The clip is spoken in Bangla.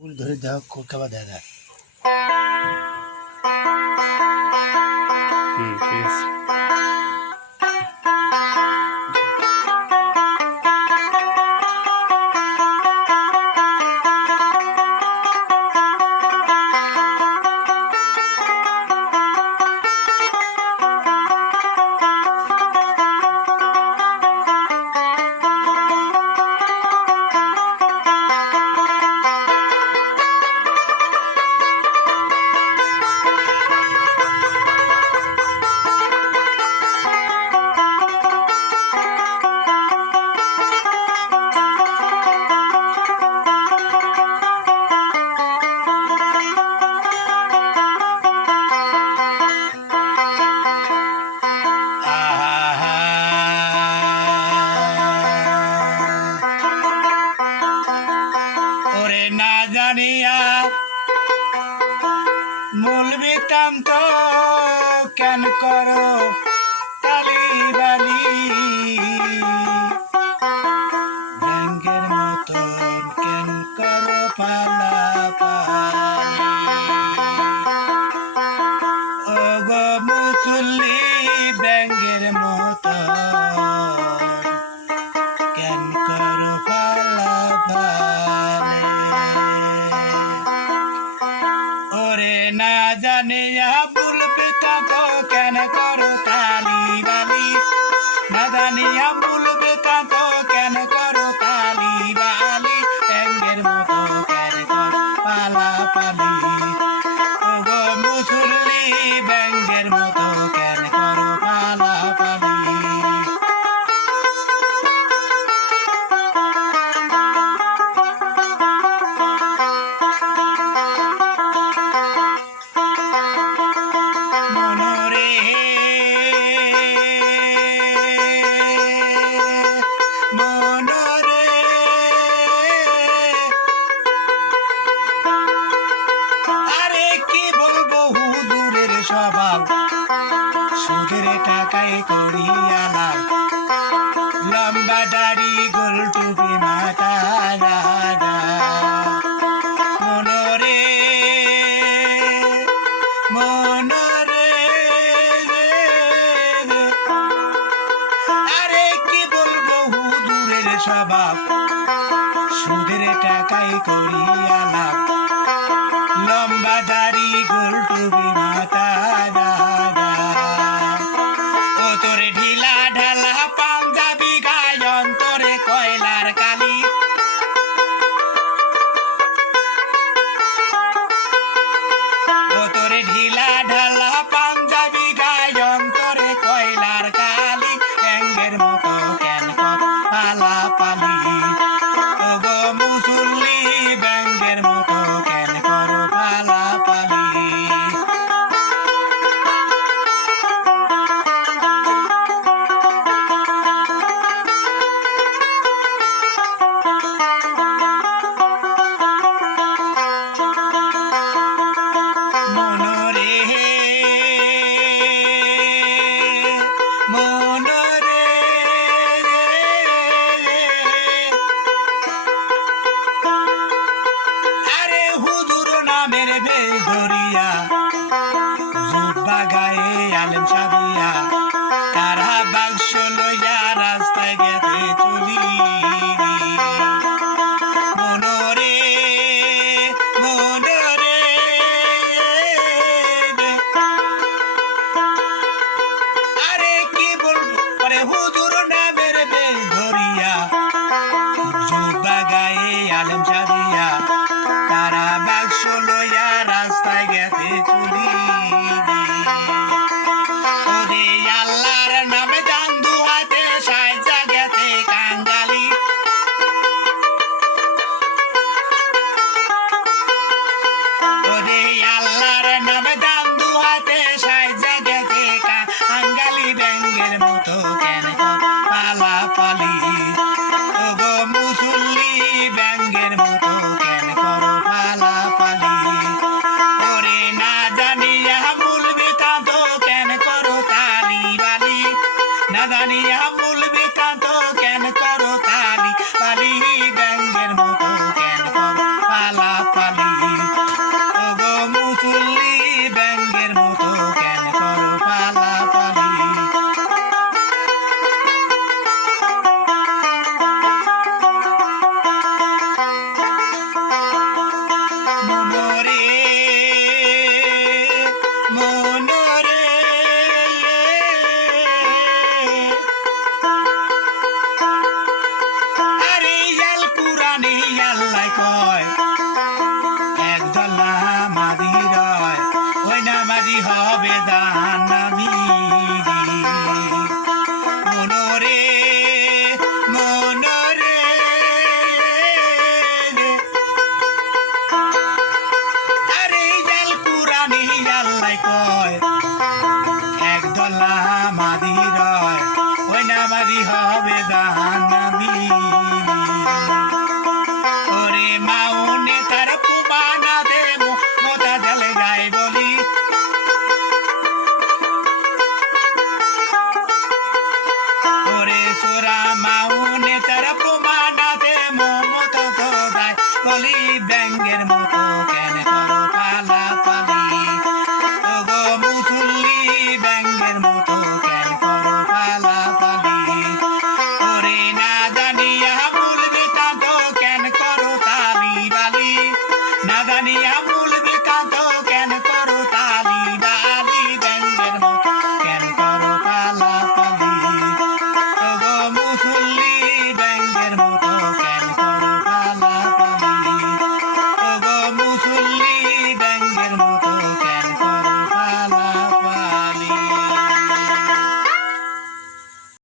ফুল ধরে দেওয়া কলকাতা দেয় না। ঠিক আছে। ওরে না জানিয়া মূল বৃত্তান্ত কেন করো তালিবালি, ব্যাঙ্গের মতন কেন করো পালাপালি। ও গো মুসল্লি ব্যাঙ্গের মতন কেন করো পালাপালি। ওরে না জানিয়া ভুল বৃত্তান্ত কেন করো তালিবালি, না জানিয়া ভুল বৃত্তান্ত কেন করো তালিবালি, ব্যাঙ্গের মতো কেন করো পালাপালি। ও গো মুসল্লি ব্যাঙ্গের মতো কেন করো পালাপালি। মনরে মনরে আরে কি বলবো হুজুরের স্বভাব, সুদের টাকায় করি আলাপ, লম্বা দাড়ি গোল টুপি মাথায় লাগা। মনরে মনরে আরে কি বলবো হুজুরের স্বভাব, সুদের টাকায় করি আলাপ, লম্বা দাড়ি গোল টুপি মাথায় লাগা। ও তোরে ঢিলা ঢালা পাঞ্জাবি গায় অন্তরে কয়লার কালি, ও তোরে ঢিলা ঢালা পাঞ্জাবি গায় অন্তরে কয়লার কালি, ব্যাঙ্গের মতো কেন করো পালাপালি। ও গো মুসল্লি ব্যাঙ্গের মতো কেন করো পালাপালি। মনরে মনরে আরে হুজুর নামের বেশ ধরিয়া জুব্বা গায়ে আলেম সাদিয়া, তারা বাক্স লইয়া রাস্তায় গেছে চলি। মনরে মনরে আরে কি বলবো, আরে হুজুর নামের বেশ ধরিয়া জুব্বা গায়ে আলেম সাদিয়া, তারা বাক্স লইয়া রাস্তায় দান আমি মনরে মনরে আরে জাল কুরানি আল্লাহ কয় একদলা মাদি রয় ওই নামাদি হবে দান আমি ওরে মাউনে তার পুবানা দে মোতা জলে যায় বলি ওরে সোরা মাউনে তার পুবানা দে মমতা তো যায় বলি ব্যাঙ্গের